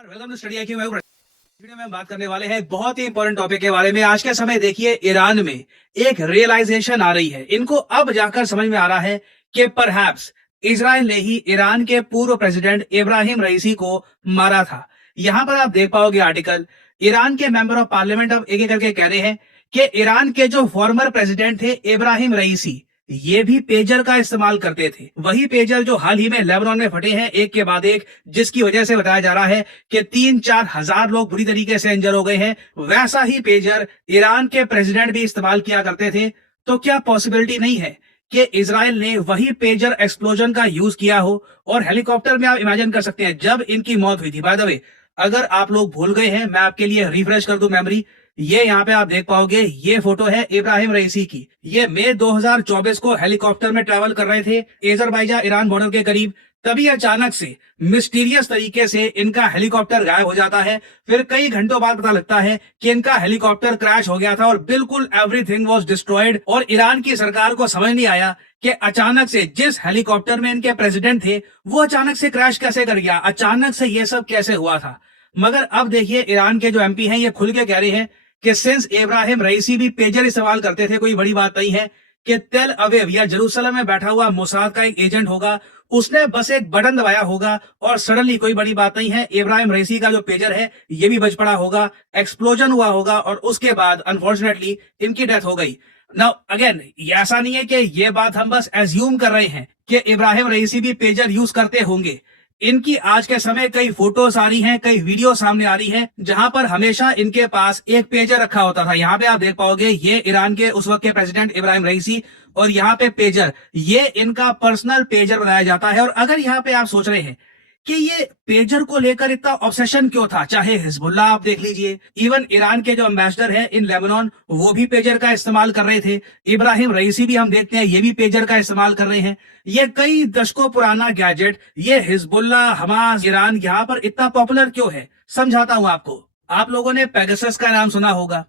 Welcome to Study IQ. Video में हम बात करने वाले हैं एक बहुत ही इंपॉर्टेंट टॉपिक के बारे में। आज के समय देखिए ईरान में एक रियलाइजेशन आ रही है। इनको अब जाकर समझ में आ रहा है कि परहैप्स इजराइल ने ही ईरान के पूर्व प्रेसिडेंट इब्राहिम रईसी को मारा था। यहां पर आप देख पाओगे आर्टिकल, ईरान के मेंबर ऑफ पार्लियामेंट अब एक एक करके कह रहे हैं कि ईरान के जो फॉर्मर प्रेसिडेंट थे इब्राहिम रईसी, ये भी पेजर का इस्तेमाल करते थे। वही पेजर जो हाल ही में लेबनान में फटे हैं एक के बाद एक, जिसकी वजह से बताया जा रहा है कि 3-4 हजार लोग बुरी तरीके से इंजर हो गए हैं। वैसा ही पेजर ईरान के प्रेसिडेंट भी इस्तेमाल किया करते थे। तो क्या पॉसिबिलिटी नहीं है कि इजराइल ने वही पेजर एक्सप्लोजन का यूज किया हो? और हेलीकॉप्टर में आप इमेजिन कर सकते हैं जब इनकी मौत हुई थी। बाय द वे, अगर आप लोग भूल गए हैं, मैं आपके लिए रिफ्रेश कर दूं मेमोरी। ये यहाँ पे आप देख पाओगे, ये फोटो है इब्राहिम रईसी की। ये मई 2024 को हेलीकॉप्टर में ट्रैवल कर रहे थे एजरबैजान ईरान बॉर्डर के करीब। तभी अचानक से मिस्टीरियस तरीके से इनका हेलीकॉप्टर गायब हो जाता है। फिर कई घंटों बाद पता लगता है कि इनका हेलीकॉप्टर क्रैश हो गया था और बिल्कुल एवरीथिंग वाज डिस्ट्रॉयड। और ईरान की सरकार को समझ नहीं आया कि अचानक से जिस हेलीकॉप्टर में इनके प्रेसिडेंट थे वो अचानक से क्रैश कैसे कर गया, अचानक से ये सब कैसे हुआ था। मगर अब देखिए ईरान के जो एमपी हैं ये खुल के कह रहे हैं कि सिंस इब्राहिम रईसी भी पेजर इस्तेमाल करते थे, कोई बड़ी बात नहीं है कि तेल अवीव या जेरूसलम में बैठा हुआ मोसाद का एक एजेंट होगा, उसने बस एक बटन दबाया होगा और सडनली, कोई बड़ी बात नहीं है, इब्राहिम रईसी का जो पेजर है ये भी बज पड़ा होगा, एक्सप्लोजन हुआ होगा और उसके बाद अनफॉर्चुनेटली इनकी डेथ हो गई। नाउ अगेन, ऐसा नहीं है कि ये बात हम बस एज्यूम कर रहे हैं कि इब्राहिम रईसी भी पेजर यूज करते होंगे। इनकी आज के समय कई फोटोज आ रही हैं, कई वीडियो सामने आ रही हैं, जहां पर हमेशा इनके पास एक पेजर रखा होता था। यहाँ पे आप देख पाओगे, ये ईरान के उस वक्त के प्रेसिडेंट इब्राहिम रईसी, और यहाँ पे पेजर, ये इनका पर्सनल पेजर बनाया जाता है। और अगर यहाँ पे आप सोच रहे हैं कि ये पेजर को लेकर इतना ऑब्सेशन क्यों था, चाहे हिजबुल्लाह आप देख लीजिए, इवन ईरान के जो एम्बेसडर है इन लेबनान, वो भी पेजर का इस्तेमाल कर रहे थे। इब्राहिम रईसी भी हम देखते हैं ये भी पेजर का इस्तेमाल कर रहे हैं। ये कई दशकों पुराना गैजेट, ये हिजबुल्लाह, हमास, ईरान यहाँ पर इतना पॉपुलर क्यों है, समझाता हूं आपको। आप लोगों ने पेगासस का नाम सुना होगा,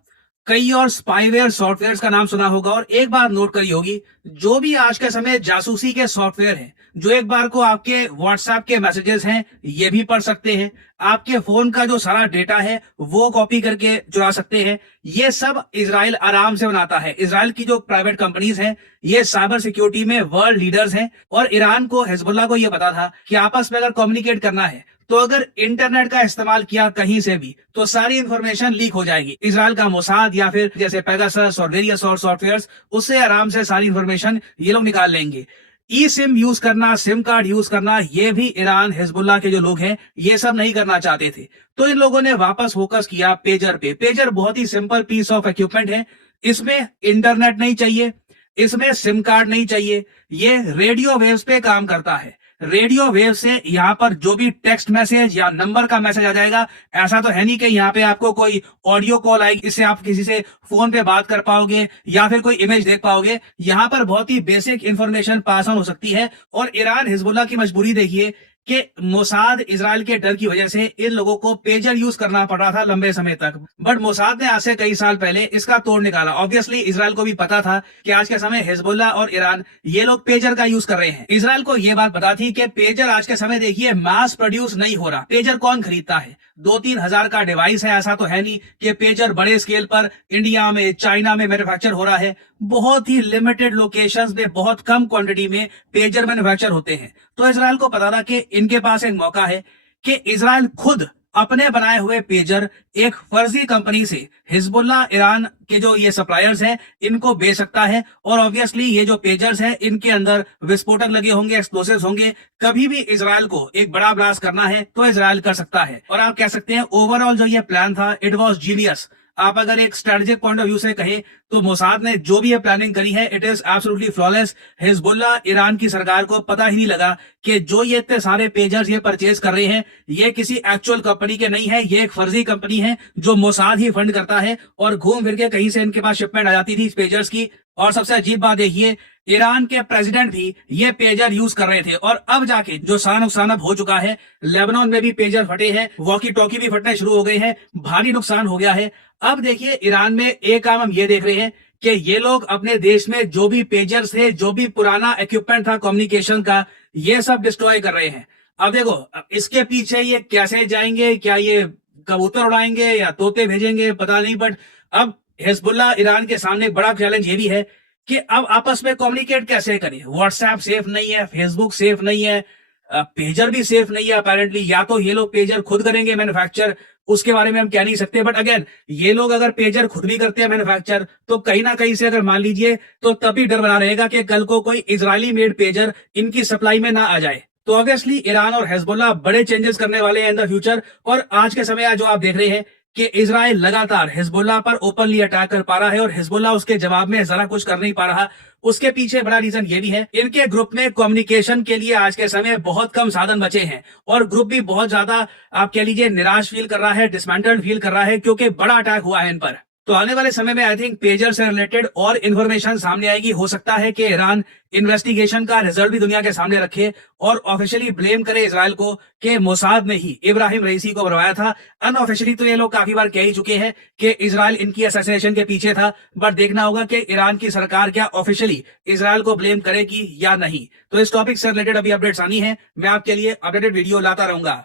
कई और स्पाईवेयर सॉफ्टवेयर का नाम सुना होगा, और एक बात नोट करी होगी, जो भी आज के समय जासूसी के सॉफ्टवेयर हैं, जो एक बार को आपके व्हाट्सएप के मैसेजेस हैं ये भी पढ़ सकते हैं, आपके फोन का जो सारा डेटा है वो कॉपी करके चुरा सकते हैं, ये सब इजराइल आराम से बनाता है। इजराइल की जो प्राइवेट कंपनीज हैं ये साइबर सिक्योरिटी में वर्ल्ड लीडर्स हैं। और ईरान को, हिजबुल्लाह को ये पता था कि आपस में अगर कम्युनिकेट करना है तो अगर इंटरनेट का इस्तेमाल किया कहीं से भी तो सारी इंफॉर्मेशन लीक हो जाएगी। इजराइल का मोसाद या फिर जैसे पेगासस और वेरियस और सॉफ्टवेयर्स, उससे आराम से सारी इंफॉर्मेशन ये लोग निकाल लेंगे। ई सिम यूज करना, सिम कार्ड यूज करना, ये भी ईरान, हिजबुल्लाह के जो लोग हैं ये सब नहीं करना चाहते थे। तो इन लोगों ने वापस फोकस किया पेजर पे। पेजर बहुत ही सिंपल पीस ऑफ इक्विपमेंट है, इसमें इंटरनेट नहीं चाहिए, इसमें सिम कार्ड नहीं चाहिए, ये रेडियो वेव्स पे काम करता है। रेडियो वेव से यहाँ पर जो भी टेक्स्ट मैसेज या नंबर का मैसेज आ जाएगा, ऐसा तो है नहीं कि यहाँ पे आपको कोई ऑडियो कॉल आएगी, इससे आप किसी से फोन पे बात कर पाओगे या फिर कोई इमेज देख पाओगे। यहाँ पर बहुत ही बेसिक इंफॉर्मेशन पास ऑन हो सकती है। और ईरान, हिजबुल्लाह की मजबूरी देखिए कि मोसाद, इजराइल के डर की वजह से इन लोगों को पेजर यूज करना पड़ रहा था लंबे समय तक। बट मोसाद ने आज से कई साल पहले इसका तोड़ निकाला। ऑब्वियसली इजराइल को भी पता था कि आज के समय हिजबुल्लाह और ईरान ये लोग पेजर का यूज कर रहे हैं। इजराइल को ये बात पता थी कि पेजर आज के समय देखिए मास प्रोड्यूस नहीं हो रहा। पेजर कौन खरीदता है? 2-3 हजार का डिवाइस है, ऐसा तो है नहीं कि पेजर बड़े स्केल पर इंडिया में, चाइना में मैन्युफैक्चर हो रहा है। बहुत ही लिमिटेड लोकेशंस में बहुत कम क्वांटिटी में पेजर मैन्युफैक्चर होते हैं। तो इजराइल को पता था कि इनके पास एक मौका है कि इजराइल खुद अपने बनाए हुए पेजर एक फर्जी कंपनी से, हिजबुल्लाह, ईरान के जो ये सप्लायर्स हैं, इनको बेच सकता है। और ऑब्वियसली ये जो पेजर्स हैं इनके अंदर विस्फोटक लगे होंगे, एक्सप्लोसिव्स होंगे। कभी भी इजराइल को एक बड़ा ब्लास्ट करना है तो इजराइल कर सकता है। और आप कह सकते हैं ओवरऑल जो ये प्लान था, इट वॉज जीनियस। आप अगर एक स्ट्रेटेजिक पॉइंट ऑफ व्यू से कहें तो मोसाद ने जो भी ये प्लानिंग करी है, it is absolutely flawless. Hezbollah, Iran की सरकार को पता ही नहीं लगा कि जो ये इतने सारे पेजर्स ये परचेज कर रहे हैं ये किसी एक्चुअल कंपनी के नहीं है, ये एक फर्जी कंपनी है जो मोसाद ही फंड करता है। और घूम फिर के कहीं से इनके पास शिपमेंट आ जाती थी इस पेजर्स की। और सबसे अजीब बात देखिए, ईरान के प्रेसिडेंट भी ये पेजर यूज कर रहे थे। और अब जाके जो सारा नुकसान अब हो चुका है, लेबनान में भी पेजर फटे हैं, वॉकी टॉकी भी फटने शुरू हो गए हैं, भारी नुकसान हो गया है। अब देखिए ईरान में एक काम हम ये देख रहे हैं कि ये लोग अपने देश में जो भी पेजर्स थे, जो भी पुराना इक्विपमेंट था कम्युनिकेशन का, ये सब डिस्ट्रॉय कर रहे हैं। अब देखो, अब इसके पीछे ये कैसे जाएंगे, क्या ये कबूतर उड़ाएंगे या तोते भेजेंगे पता नहीं, बट अब हिजबुल्लाह ईरान के सामने बड़ा चैलेंज ये भी है कि अब आपस में कम्युनिकेट कैसे करें। व्हाट्सएप सेफ नहीं है, फेसबुक सेफ नहीं है, पेजर भी सेफ नहीं है अपेरेंटली। या तो ये लोग पेजर खुद करेंगे मैन्युफैक्चर, उसके बारे में हम कह नहीं सकते, बट अगेन ये लोग अगर पेजर खुद भी करते हैं मैन्युफैक्चर, तो कहीं ना कहीं से अगर मान लीजिए, तो तभी डर बना रहेगा कि कल को कोई इजरायली मेड पेजर इनकी सप्लाई में ना आ जाए। तो ऑब्वियसली ईरान और हिजबुल्लाह बड़े चेंजेस करने वाले हैं इन द फ्यूचर। और आज के समय जो आप देख रहे हैं कि इजराइल लगातार हिजबुल्लाह पर ओपनली अटैक कर पा रहा है और हिजबुल्लाह उसके जवाब में जरा कुछ कर नहीं पा रहा। उसके पीछे बड़ा रीजन ये भी है, इनके ग्रुप में कम्युनिकेशन के लिए आज के समय बहुत कम साधन बचे हैं और ग्रुप भी बहुत ज्यादा आप कह लीजिए निराश फील कर रहा है, डिसमेंटल्ड फील कर रहा है, क्योंकि बड़ा अटैक हुआ है इन पर। तो आने वाले समय में आई थिंक पेजर से रिलेटेड और इन्फॉर्मेशन सामने आएगी। हो सकता है कि ईरान इन्वेस्टिगेशन का रिजल्ट भी दुनिया के सामने रखे और ऑफिशियली ब्लेम करे इजराइल को कि मोसाद ने ही इब्राहिम रईसी को मरवाया था। अनऑफिशियली तो ये लोग काफी बार कह ही चुके हैं कि इजराइल इनकी असैसिनेशन के पीछे था, बट देखना होगा कि ईरान की सरकार क्या ऑफिशियली इजराइल को ब्लेम करेगी या नहीं। तो इस टॉपिक से रिलेटेड अभी अपडेट्स आनी है, मैं आपके लिए अपडेटेड वीडियो लाता रहूंगा।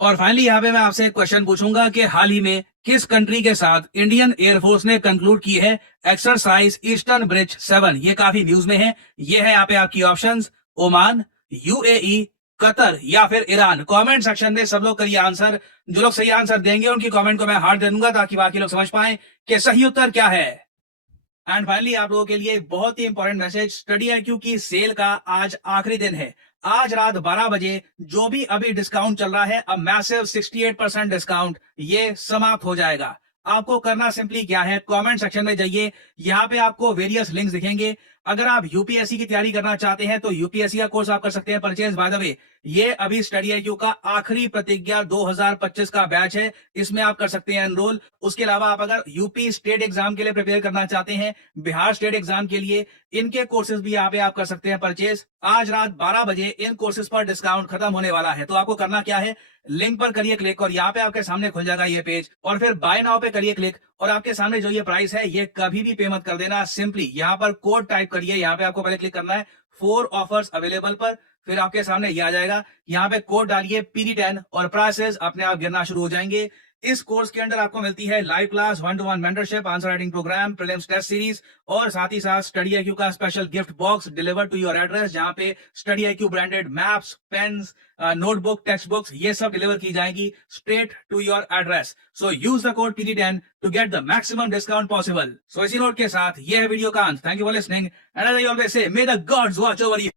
और फाइनली यहाँ पे मैं आपसे एक क्वेश्चन पूछूंगा कि हाल ही में किस कंट्री के साथ इंडियन एयरफोर्स ने कंक्लूड की है एक्सरसाइज ईस्टर्न ब्रिज 7। ये काफी न्यूज में है। ये है यहाँ पे आपकी ऑप्शंस, ओमान, यूएई, कतर या फिर ईरान। कमेंट सेक्शन में सब लोग करिए आंसर। जो लोग सही आंसर देंगे उनकी कमेंट को मैं हार्ट दे दूंगा ताकि बाकी लोग समझ पाए कि सही उत्तर क्या है। एंड फाइनली आप लोगों के लिए एक बहुत ही इंपॉर्टेंट मैसेज, स्टडी IQ की सेल का आज आखिरी दिन है। आज रात 12 बजे जो भी अभी डिस्काउंट चल रहा है, अब मैसिव 68% डिस्काउंट, ये समाप्त हो जाएगा। आपको करना सिंपली क्या है, कमेंट सेक्शन में जाइए, यहाँ पे आपको वेरियस लिंक्स दिखेंगे। अगर आप यूपीएससी की तैयारी करना चाहते हैं तो यूपीएससी का कोर्स आप कर सकते हैं परचेज। बाय द वे, ये अभी स्टडी IQ का आखिरी प्रतिज्ञा 2025 का बैच है, इसमें आप कर सकते हैं एनरोल। उसके अलावा आप अगर यूपी स्टेट एग्जाम के लिए प्रिपेयर करना चाहते हैं, बिहार स्टेट एग्जाम के लिए, इनके कोर्सेज भी यहाँ पे आप कर सकते हैं परचेज। आज रात 12 बजे इन कोर्सेज पर डिस्काउंट खत्म होने वाला है। तो आपको करना क्या है, लिंक पर करिए क्लिक और यहाँ पे आपके सामने खुल जाएगा ये पेज, और फिर बाय नाउ पे करिए क्लिक और आपके सामने जो ये प्राइस है ये कभी भी पे मत कर देना। सिंपली यहाँ पर कोड टाइप करिए, यहाँ पे आपको पहले क्लिक करना है 4 ऑफर्स अवेलेबल पर, फिर आपके सामने ये आ जाएगा, यहाँ पे कोड डालिए PD10 और प्राइसेस अपने आप गिरना शुरू हो जाएंगे। इस कोर्स के अंदर आपको मिलती है live class, 1-to-1 mentorship, answer writing program, prelims test series और साथ ही साथ स्टडी IQ का special gift box deliver to your address, जहां पे study IQ branded maps, pens, notebook, text books ये सब डिलीवर की जाएंगी straight to your address. So use the code PD10 to get the maximum discount possible. So इसी note के साथ ये है वीडियो का अंत। Thank you for listening and as I always say, may the gods watch over you.